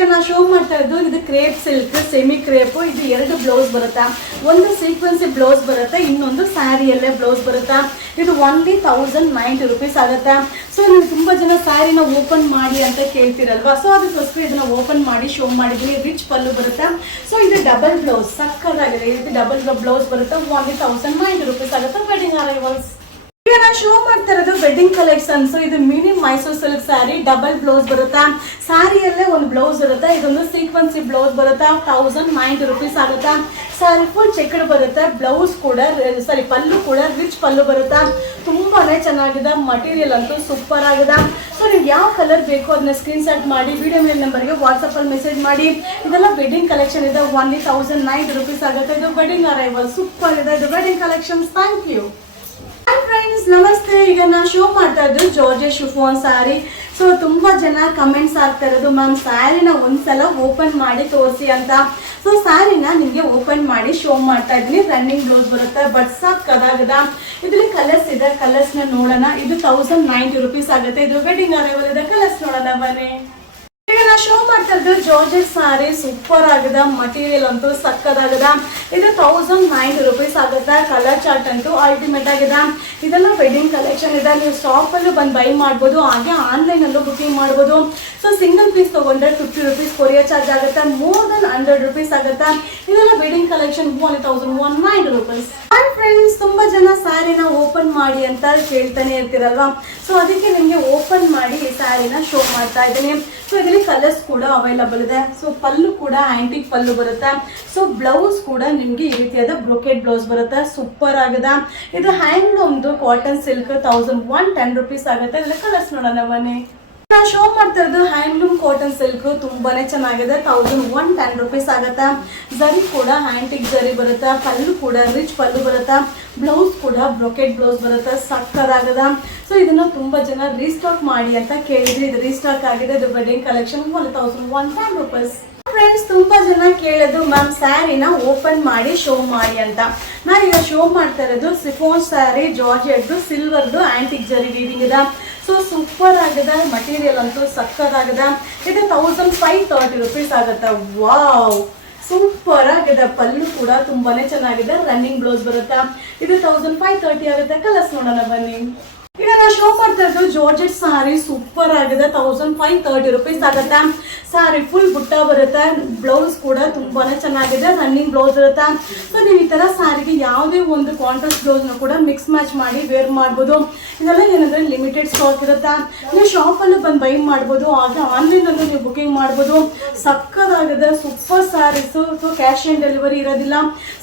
ಈಗ ನಾ ಶೋ ಮಾಡ್ತಾ ಇದ್ದು ಇದು ಕ್ರೇಪ್ ಸಿಲ್ಕ್ ಸೆಮಿ ಕ್ರೇಪ್. ಇದು 2 ಬ್ಲೌಸ್ ಬರುತ್ತಾ, ಒಂದು ಸೀಕ್ವೆನ್ಸಿ ಬ್ಲೌಸ್ ಬರುತ್ತೆ, ಇನ್ನೊಂದು ಸ್ಯಾರಿಯಲ್ಲೇ ಬ್ಲೌಸ್ ಬರುತ್ತಾ. ಇದು ಓನ್ಲಿ 1090 ರೂಪೀಸ್ ಆಗುತ್ತಾ. ಸೊ ನೀವು ತುಂಬಾ ಜನ ಸ್ಯಾರಿನ ಓಪನ್ ಮಾಡಿ ಅಂತ ಕೇಳ್ತಿರಲ್ವಾ, ಸೊ ಅದಕ್ಕೋಸ್ಕರ ಇದನ್ನ ಓಪನ್ ಮಾಡಿ ಶೋ ಮಾಡಿದೀನಿ. ರಿಚ್ ಪಲ್ಲು ಬರುತ್ತಾ. ಸೊ ಇದು ಡಬಲ್ ಬ್ಲೌಸ್ ಸಕ್ಕತ್ತಾಗಿದೆ. ಇದು ಡಬಲ್ ಬ್ಲೌಸ್ ಬರುತ್ತೆ, ಓನ್ಲಿ 1090 ರೂಪೀಸ್ ಆಗುತ್ತೆ. Wedding arrivals. ಈಗ ನಾನು ಶೋ ಮಾಡ್ತಾ ಇರೋದು ವೆಡ್ಡಿಂಗ್ ಕಲೆಕ್ಷನ್ಸ್. ಇದು mini Mysuru silk sari, double blouse ಬರುತ್ತಾ, ಸ್ಯಾರಿಯಲ್ಲೇ ಒಂದು ಬ್ಲೌಸ್ ಇರುತ್ತೆ, ಇದೊಂದು ಸೀಕ್ವೆನ್ಸಿ ಬ್ಲೌಸ್ ಬರುತ್ತಾ, 1090 ರೂಪೀಸ್ ಆಗುತ್ತಾ. ಸ್ಯಾರಿ ಫುಲ್ ಚೆಕ್ಡ್ ಬರುತ್ತೆ, ಬ್ಲೌಸ್ ಕೂಡ ಪಲ್ಲು ಕೂಡ ರಿಚ್ ಪಲ್ಲು ಬರುತ್ತಾ. ತುಂಬಾನೇ ಚೆನ್ನಾಗಿದೆ, ಮಟೀರಿಯಲ್ ಅಂತೂ ಸೂಪರ್ ಆಗಿದೆ. ಸೊ ನೀವು ಯಾವ ಕಲರ್ ಬೇಕು ಅದನ್ನ ಸ್ಕ್ರೀನ್ ಶಾಟ್ ಮಾಡಿ ವಿಡಿಯೋ ಮೇಲ್ ನಂಬರ್ಗೆ ವಾಟ್ಸಪ್ ಅಲ್ಲಿ ಮೆಸೇಜ್ ಮಾಡಿ. ಇದೆಲ್ಲ ವೆಡ್ಡಿಂಗ್ ಕಲೆಕ್ಷನ್ ಇದೆ, ಓನ್ಲಿ 1090 ರೂಪೀಸ್ ಆಗುತ್ತೆ. ಇದು ವೆಡ್ಡಿಂಗ್ ಅರೈವಲ್ ಸೂಪರ್ ಇದೆ. ಇದು wedding collections. Thank you. Hi friends, ನಮಸ್ತೆ. ಈಗ ನಾನು ಶೋ ಮಾಡ್ತಾ ಇದ್ದು ಜಾರ್ಜೆಟ್ ಶಿಫಾನ್ ಸ್ಯಾರಿ. ಸೊ ತುಂಬಾ ಜನ ಕಮೆಂಟ್ಸ್ ಆಗ್ತಾ ಇರೋದು, ಮ್ಯಾಮ್ ಸ್ಯಾರಿನ ಒಂದ್ಸಲ ಓಪನ್ ಮಾಡಿ ತೋರಿಸಿ ಅಂತ. ಸೊ ಸ್ಯಾರಿನ ನಿಮಗೆ ಓಪನ್ ಮಾಡಿ ಶೋ ಮಾಡ್ತಾ ಇದ್ದೀನಿ. ರನ್ನಿಂಗ್ ಬ್ಲೌಸ್ ಬರುತ್ತೆ, ಬಟ್ ಸಾಕಾಗದ. ಇದ್ರಲ್ಲಿ ಕಲರ್ಸ್ ಇದೆ, ಕಲರ್ಸ್ ನ ನೋಡೋಣ. ಇದು 1090 ರೂಪೀಸ್ ಆಗುತ್ತೆ. ಇದು ವೆಡ್ಡಿಂಗ್ ಅರೈವಲ್ ಇದೆ, ಕಲರ್ಸ್ ನೋಡೋಣ ಬನ್ನಿ. ಈಗ ನಾ ಶೋ ಮಾಡ್ತಾ ಇದ್ದು ಜಾರ್ಜೆಟ್ ಸ್ಯಾರಿ ಸೂಪರ್ ಆಗಿದೆ, ಮಟೀರಿಯಲ್ ಅಂತೂ ಸಕ್ಕದಾಗದ. ಇದು 1090 ರೂಪೀಸ್ ಆಗುತ್ತೆ. ಕಲರ್ ಚಾರ್ಟ್ ಅಂತೂ ಅಲ್ಟಿಮೇಟ್ ಆಗಿದೆ. ಇದೆಲ್ಲ ವೆಡ್ಡಿಂಗ್ ಕಲೆಕ್ಷನ್ ಇದೆ. ನೀವು ಶಾಪ್ ಅಲ್ಲೂ ಬಂದು ಬೈ ಮಾಡ್ಬೋದು, ಹಾಗೆ ಆನ್ಲೈನ್ ಅಲ್ಲೂ ಬುಕಿಂಗ್ ಮಾಡ್ಬೋದು. ಸೊ ಸಿಂಗಲ್ ಪೀಸ್ ತಗೊಂಡ್ರೆ 50 ರೂಪೀಸ್ ಕೊರಿಯರ್ ಚಾರ್ಜ್ ಆಗುತ್ತೆ, ಮೋರ್ ದನ್ 100 ರೂಪೀಸ್ ಆಗುತ್ತೆ. ಇದೆಲ್ಲ wedding collection, 1190 rupees. Hi friends, ತುಂಬಾ ಜನ ಸ್ಯಾರಿನ ಓಪನ್ ಮಾಡಿ ಅಂತ ಕೇಳ್ತಾನೆ ಇರ್ತೀರಲ್ವಾ, ಸೊ ಅದಕ್ಕೆ ನಿಮಗೆ ಓಪನ್ ಮಾಡಿ ಈ ಸ್ಯಾರಿನ ಶೋ ಮಾಡ್ತಾ ಇದ್ದೀನಿ. ಸೊ ಇದರಲ್ಲಿ ಕಲರ್ಸ್ ಕೂಡ ಅವೈಲಬಲ್ ಇದೆ. ಸೊ ಪಲ್ಲು ಕೂಡ ಆಂಟಿಕ್ ಪಲ್ಲು ಬರುತ್ತೆ. ಸೊ ಬ್ಲೌಸ್ ಕೂಡ ನಿಮ್ಗೆ ಈ ರೀತಿಯಾದ ಬ್ರೊಕೆಟ್ ಬ್ಲೌಸ್ ಬರುತ್ತೆ, ಸೂಪರ್ ಆಗಿದೆ. ಇದು ಹ್ಯಾಂಡ್ಲೂಮ್ದು ಕಾಟನ್ ಸಿಲ್ಕ್, 1110 ರೂಪೀಸ್ ಆಗುತ್ತೆ. ಇದೆಲ್ಲ ಕಲರ್ಸ್ ನೋಡೋಣ ಬನ್ನಿ. ನಾನು ಶೋ ಮಾಡ್ತಾ ಇರೋದು ಹ್ಯಾಂಡ್ಲೂಮ್ ಕಾಟನ್ ಸಿಲ್ಕ್, ತುಂಬಾನೇ ಚೆನ್ನಾಗಿದೆ, 1110 ರೂಪೀಸ್ ಆಗುತ್ತೆ. ಜರಿ ಕೂಡ ಆಂಟಿಕ್ ಜರಿ ಬರುತ್ತೆ, ಪಲ್ಲು ಕೂಡ ರಿಚ್ ಪಲ್ಲು ಬರುತ್ತೆ, ಬ್ಲೌಸ್ ಕೂಡ ಬ್ರೊಕೆಟ್ ಬ್ಲೌಸ್ ಬರುತ್ತೆ, ಸಕ್ಕತ್ತಾಗಿದೆ. ಸೊ ಇದನ್ನ ತುಂಬಾ ಜನ ರೀಸ್ಟಾಕ್ ಮಾಡಿ ಅಂತ ಕೇಳಿದ್ರಿ, ಇದು ರೀಸ್ಟಾಕ್ ಆಗಿದೆ. ಇದು ವೆಡ್ಡಿಂಗ್ ಕಲೆಕ್ಷನ್, 1110 ರೂಪೀಸ್. ಫ್ರೆಂಡ್ಸ್, ತುಂಬಾ ಜನ ಕೇಳೋದು, ಮ್ಯಾಮ್ ಸ್ಯಾರಿನ ಓಪನ್ ಮಾಡಿ ಶೋ ಮಾಡಿ ಅಂತ. ನಾನೀಗ ಶೋ ಮಾಡ್ತಾ ಇರೋದು ಸಿಫಾನ್ ಸ್ಯಾರಿ, ಜಾರ್ಜೆಟ್ ಸಿಲ್ವರ್ದು ಆಂಟಿಕ್ ಜರಿ ವೀವಿಂಗ್ ಇದೆ. ಸೊ ಸೂಪರ್ ಆಗಿದೆ, ಮಟೀರಿಯಲ್ ಅಂತೂ ಸಕ್ಕತ್ತಾಗಿದೆ. ಇದು 1530 ರೂಪೀಸ್ ಆಗುತ್ತೆ. ವಾವ್, ಸೂಪರ್ ಆಗಿದೆ. ಪಲ್ಲು ಕೂಡ ತುಂಬಾನೇ ಚೆನ್ನಾಗಿದೆ, ರನ್ನಿಂಗ್ ಬ್ಲೌಸ್ ಬರುತ್ತೆ. ಇದು 1530 ಆಗುತ್ತೆ. ಕಲರ್ಸ್ ನೋಡೋಣ ಬನ್ನಿ. ಈಗ ನಾವು ಶೋ ಮಾಡ್ತಾ ಇದ್ದು ಜಾರ್ಜೆಟ್ ಸಾರಿ, ಸೂಪರ್ ಆಗಿದೆ, 1530 ರೂಪೀಸ್ ಆಗುತ್ತೆ. ಸಾರಿ ಫುಲ್ ಬುಟ್ಟ ಬರುತ್ತೆ, ಬ್ಲೌಸ್ ಕೂಡ ತುಂಬಾನೇ ಚೆನ್ನಾಗಿದೆ, ರನ್ನಿಂಗ್ ಬ್ಲೌಸ್ ಇರುತ್ತೆ. ಸೊ ನೀವು ಈ ತರ ಸಾರಿಗೆ ಯಾವುದೇ ಒಂದು ಕಾಂಟ್ರಾಸ್ಟ್ ಬ್ಲೌಸ್ ನ ಕೂಡ ಮಿಕ್ಸ್ ಮ್ಯಾಚ್ ಮಾಡಿ ವೇರ್ ಮಾಡ್ಬೋದು. ಇದೆಲ್ಲ ಏನಂದ್ರೆ ಲಿಮಿಟೆಡ್ ಸ್ಟಾಕ್ ಇರುತ್ತೆ. ನೀವು ಶಾಪ್ ಅಲ್ಲೂ ಬಂದು ಬೈ ಮಾಡ್ಬೋದು, ಹಾಗೆ ಆನ್ಲೈನ್ ಅಲ್ಲೂ ನೀವು ಬುಕಿಂಗ್ ಮಾಡ್ಬೋದು. ಸಕ್ಕತ್ತಾಗಿದೆ, super sarees. So cash on delivery ಇರೋದಿಲ್ಲ.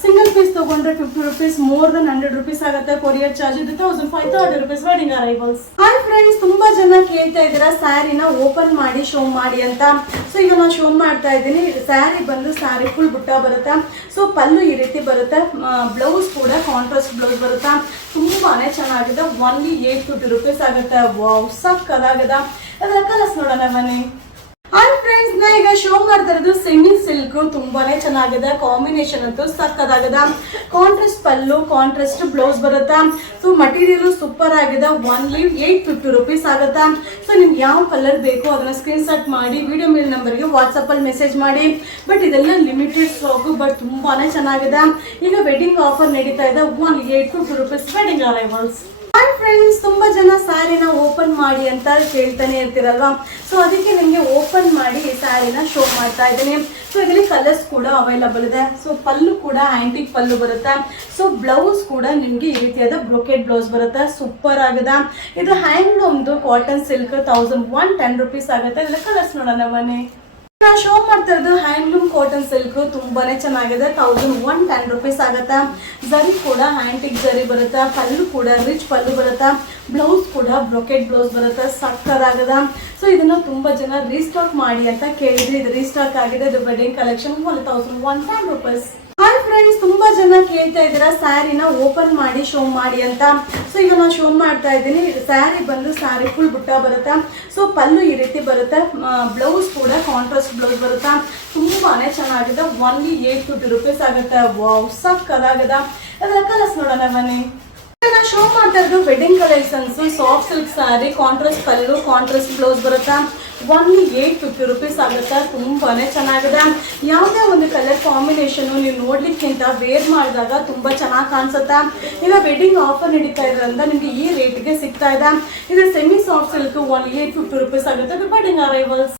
ಸಿಂಗಲ್ ಪೀಸ್ ತಗೊಂಡ್ರೆ 50 ರೂಪೀಸ್, ಮೋರ್ ದನ್ 100 ರೂಪೀಸ್ ಆಗುತ್ತೆ ಕೊರಿಯರ್ ಚಾರ್ಜ್. ಇದು 1530 rupees. Wedding arrivals. Hi friends, ತುಂಬಾ ಜನ ಕೇಳ್ತಾ ಇದ್ದೀರಾ ಸ್ಯಾರಿನ ಓಪನ್ ಮಾಡಿ ಶೋ ಮಾಡಿ ಅಂತ. ಸೊ ಈಗ ನಾನು ಶೋ ಮಾಡ್ತಾ ಇದ್ದೀನಿ. ಸ್ಯಾರಿ ಬಂದು ಸ್ಯಾರಿ ಫುಲ್ ಬುಟ್ಟ ಬರುತ್ತೆ. ಸೊ ಪಲ್ಲು ಈ ರೀತಿ ಬರುತ್ತೆ, ಬ್ಲೌಸ್ ಕೂಡ ಕಾಂಟ್ರಾಸ್ಟ್ ಬ್ಲೌಸ್ ಬರುತ್ತೆ, ತುಂಬಾನೇ ಚೆನ್ನಾಗಿದೆ. ಓನ್ಲಿ 850 ರೂಪೀಸ್ ಆಗುತ್ತೆ. ವಾವ್, ಸಕ್ಕತ್ತಾಗಿದೆ. ಅದರ ಕಲರ್ಸ್ ನೋಡೋಣ ಬನ್ನಿ. ಹಾಯ್ ಫ್ರೆಂಡ್ಸ್, ನಾ ಈಗ ಶೋ ಮಾಡ್ತಾ ಇರೋದು ಸೆಮಿ ಸಿಲ್ಕ್, ತುಂಬಾನೇ ಚೆನ್ನಾಗಿದೆ, ಕಾಂಬಿನೇಷನ್ ಅಂತೂ ಸಕ್ಕತ್ತಾಗಿದೆ. ಕಾಂಟ್ರಾಸ್ಟ್ ಪಲ್ಲು, ಕಾಂಟ್ರಾಸ್ಟ್ ಬ್ಲೌಸ್ ಬರುತ್ತೆ. ಸೊ ಮಟೀರಿಯಲ್ ಸೂಪರ್ ಆಗಿದೆ, ಓನ್ಲಿ 850 ರೂಪೀಸ್ ಆಗುತ್ತೆ. ಸೊ ನಿಮ್ಗೆ ಯಾವ ಕಲರ್ ಬೇಕು ಅದನ್ನ ಸ್ಕ್ರೀನ್ ಶಾಟ್ ಮಾಡಿ ವಿಡಿಯೋ ಮೇಲ್ ನಂಬರ್ಗೆ ವಾಟ್ಸಪ್ ಅಲ್ಲಿ ಮೆಸೇಜ್ ಮಾಡಿ. ಬಟ್ ಇದೆಲ್ಲ ಲಿಮಿಟೆಡ್ ಸ್ಟಾಕ್, ಬಟ್ ತುಂಬಾನೇ ಚೆನ್ನಾಗಿದೆ. ಈಗ ವೆಡ್ಡಿಂಗ್ ಆಫರ್ ನಡೀತಾ ಇದೆ, only 850 rupees. Wedding arrivals. Hi friends, ತುಂಬಾ ಜನ ಸ್ಯಾರಿನ ಓಪನ್ ಮಾಡಿ ಅಂತ ಕೇಳ್ತಾನೆ ಇರ್ತೀರಲ್ವಾ, ಸೊ ಅದಕ್ಕೆ ನಿಮಗೆ ಓಪನ್ ಮಾಡಿ ಈ ಸ್ಯಾರಿನ ಶೋ ಮಾಡ್ತಾ ಇದ್ದೀನಿ. ಸೊ ಇದರಲ್ಲಿ ಕಲರ್ಸ್ ಕೂಡ ಅವೈಲಬಲ್ ಇದೆ. ಸೊ ಪಲ್ಲು ಕೂಡ ಆಂಟಿಕ್ ಪಲ್ಲು ಬರುತ್ತೆ. ಸೊ ಬ್ಲೌಸ್ ಕೂಡ ನಿಮ್ಗೆ ಈ ರೀತಿಯಾದ ಬ್ರೊಕೆಟ್ ಬ್ಲೌಸ್ ಬರುತ್ತೆ, ಸೂಪರ್ ಆಗಿದೆ. ಇದು ಹ್ಯಾಂಡ್ಲೂಮ್ದು ಕಾಟನ್ ಸಿಲ್ಕ್, 1110 ರೂಪೀಸ್ ಆಗುತ್ತೆ. ಇದೆಲ್ಲ ಕಲರ್ಸ್ ನೋಡೋಣ ಬನ್ನಿ. ನಾನು ಶೋ ಮಾಡ್ತಾ ಇರೋದು ಹ್ಯಾಂಡ್ಲೂಮ್ ಕಾಟನ್ ಸಿಲ್ಕ್, ತುಂಬಾನೇ ಚೆನ್ನಾಗಿದೆ, 1110 ರೂಪೀಸ್ ಆಗುತ್ತೆ. ಜರಿ ಕೂಡ ಆಂಟಿಕ್ ಜರಿ ಬರುತ್ತೆ, ಪಲ್ಲು ಕೂಡ ರಿಚ್ ಪಲ್ಲು ಬರುತ್ತೆ, ಬ್ಲೌಸ್ ಕೂಡ ಬ್ರೊಕೆಟ್ ಬ್ಲೌಸ್ ಬರುತ್ತೆ, ಸಕ್ಕತ್ತಾಗಿದೆ. ಸೊ ಇದನ್ನ ತುಂಬಾ ಜನ ರೀಸ್ಟಾಕ್ ಮಾಡಿ ಅಂತ ಕೇಳಿದ್ರಿ, ಇದು ರೀಸ್ಟಾಕ್ ಆಗಿದೆ. ಇದು wedding collection, 1110 rupees. Hi friends, ತುಂಬಾ ಜನ ಕೇಳ್ತಾ ಇದ್ದೀರಾ ಸ್ಯಾರಿನ ಓಪನ್ ಮಾಡಿ ಶೋ ಮಾಡಿ ಅಂತ. ಸೊ ಈಗ ನಾನು ಶೋ ಮಾಡ್ತಾ ಇದ್ದೀನಿ. ಸ್ಯಾರಿ ಬಂದು ಸ್ಯಾರಿ ಫುಲ್ ಬುಟ್ಟ ಬರುತ್ತೆ. ಸೊ ಪಲ್ಲು ಈ ರೀತಿ ಬರುತ್ತೆ, ಬ್ಲೌಸ್ ಕೂಡ ಕಾಂಟ್ರಾಸ್ಟ್ ಬ್ಲೌಸ್ ಬರುತ್ತೆ, ತುಂಬಾನೇ ಚೆನ್ನಾಗಿದೆ. ಓನ್ಲಿ 850 ರೂಪೀಸ್ ಆಗುತ್ತೆ. ವಾವ್, ಸಕ್ಕತ್ತಾಗಿದೆ. ಅದರ ಕಲರ್ಸ್ ನೋಡೋಣ ಬನ್ನಿ. ನಾನು ಶೋ ಮಾಡ್ತಾ ಇರೋದು wedding collections, soft silk sari, contrast pallu, contrast blouse ಬರುತ್ತೆ. ಓನ್ಲಿ 850 ರುಪೀಸ್ ಆಗುತ್ತೆ. ತುಂಬಾ ಚೆನ್ನಾಗಿದೆ. ಯಾವುದೇ ಒಂದು ಕಲರ್ ಕಾಂಬಿನೇಷನು ನೀವು ನೋಡ್ಲಿಕ್ಕಿಂತ ವೇರ್ ಮಾಡಿದಾಗ ತುಂಬ ಚೆನ್ನಾಗಿ ಕಾಣಿಸುತ್ತೆ. ಈಗ ವೆಡ್ಡಿಂಗ್ ಆಫರ್ ನಡೀತಾ ಇರೋದ್ರಿಂದ ನಿಮಗೆ ಈ ರೇಟ್ಗೆ ಸಿಗ್ತಾ ಇದೆ. ಇದು semi soft silk only 850 rupees ಆಗುತ್ತೆ. Wedding arrivals.